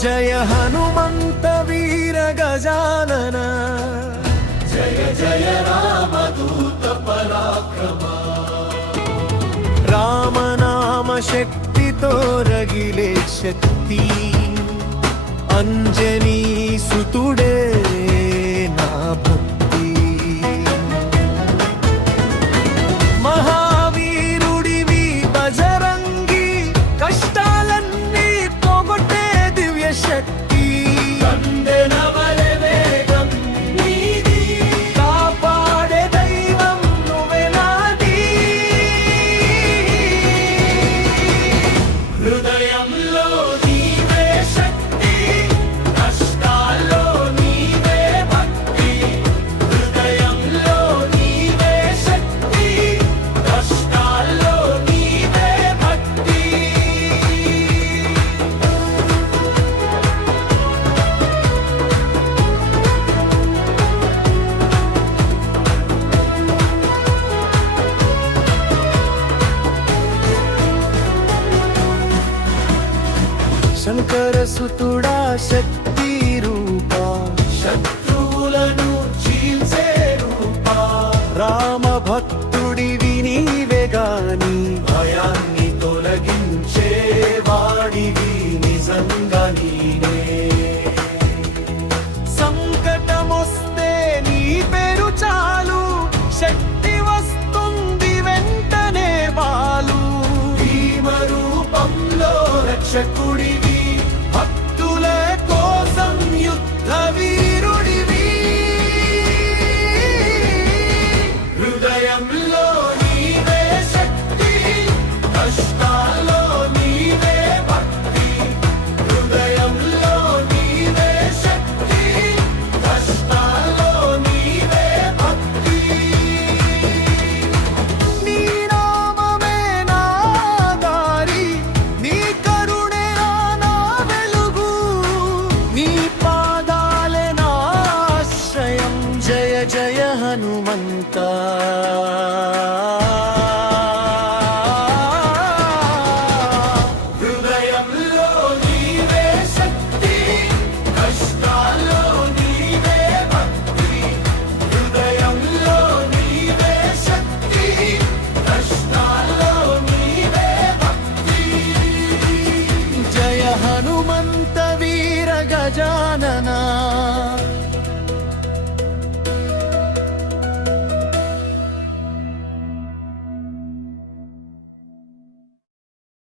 జయ హనుమంత వీర గజానన జయ జయ రామదూత పరాక్రమ రామనామ శక్తితో రగిలే శక్తి అంజనీ సుతుడే నా భక్తి మహావీరుడివి బజరంగి కష్టాలన్నీ పోగొట్టే దివ్య శక్తి కందెనవలె వేగం నీది కాపాడే దైవం నువ్వే నాది హృదయంలో నీవే శక్తి కష్టాల్లో నీవే భక్తి హృదయంలో నీవే శక్తి కష్టాల్లో నీవే భక్తి శంకర సుతుడా శక్తి రూపా శత్రువులను చీల్చే రూపా రామ భక్తుడివి నీవే గాని భయాన్ని తొలగించే వాడివి నిజంగా నీనే సంకటమొస్తే నీ పేరు చాలు శక్తి వస్తుంది వెంటనే బాలు భీమ రూపంలో రక్షకుడివి భక్తుల కోసం యుద్ధ వీరుడివి హృదయంలో నీవే శక్తి కష్టాల్లో నీవే భక్తి హృదయంలో నీవే శక్తి కష్టాల్లో నీవే భక్తి నీ నామమే నా దారి నీ కరుణే నా వెలుగు నీ పాదాలే నా ఆశ్రయం జయ జయ హనుమంత హృదయంలో నీవే శక్తి కష్టాల్లో నీవే భక్తి హృదయంలో నీవే శక్తి కష్టాల్లో నీవే భక్తి జయ హనుమంత వీర గజానన